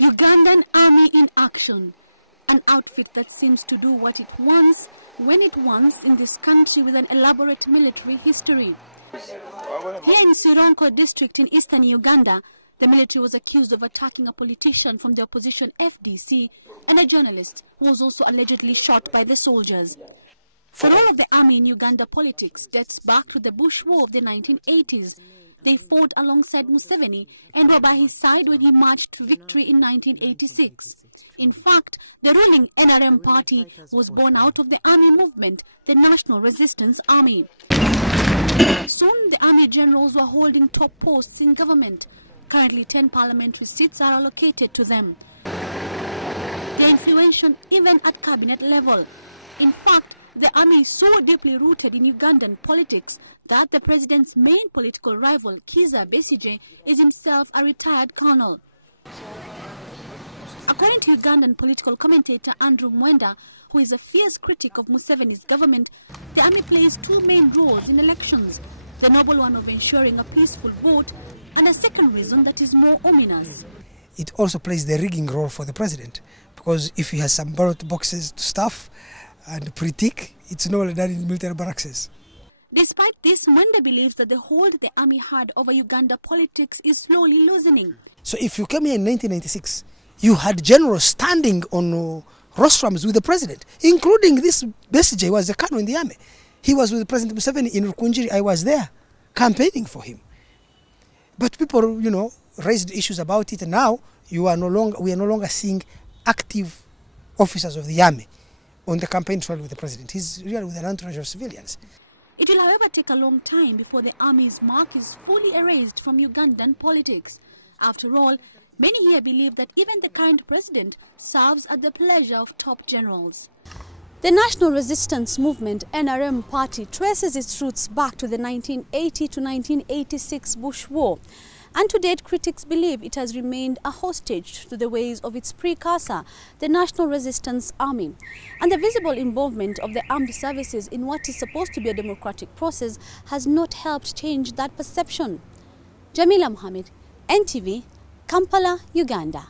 Ugandan Army in action. An outfit that seems to do what it wants, when it wants in this country with an elaborate military history. Here in Sironko district in eastern Uganda, the military was accused of attacking a politician from the opposition FDC and a journalist who was also allegedly shot by the soldiers. The role of the army in Uganda politics dates back to the Bush War of the 1980s. They fought alongside Museveni and were by his side when he marched to victory in 1986. In fact, the ruling NRM party was born out of the army movement, the National Resistance Army. Soon, the army generals were holding top posts in government. Currently, 10 parliamentary seats are allocated to them. They are influential even at cabinet level. In fact, the army is so deeply rooted in Ugandan politics that the president's main political rival, Kizza Besigye, is himself a retired colonel. According to Ugandan political commentator Andrew Mwenda, who is a fierce critic of Museveni's government, the army plays two main roles in elections, the noble one of ensuring a peaceful vote and a second reason that is more ominous. It also plays the rigging role for the president, because if he has some ballot boxes to stuff and critique, it's normally done in military barracks. Despite this, Mwenda believes that the hold the army had over Uganda politics is slowly loosening. So if you came here in 1996, you had generals standing on rostrums with the president, including this Besigye, who was a colonel in the army. He was with President Museveni in Rukunjiri. I was there campaigning for him. But people, raised issues about it, and now we are no longer seeing active officers of the army on the campaign trail with the president. He's really with an entourage of civilians. It will, however, take a long time before the army's mark is fully erased from Ugandan politics. After all, many here believe that even the current president serves at the pleasure of top generals. The National Resistance Movement NRM party traces its roots back to the 1980 to 1986 Bush War. And to date, critics believe it has remained a hostage to the ways of its precursor, the National Resistance Army. And the visible involvement of the armed services in what is supposed to be a democratic process has not helped change that perception. Jamila Mohammed, NTV, Kampala, Uganda.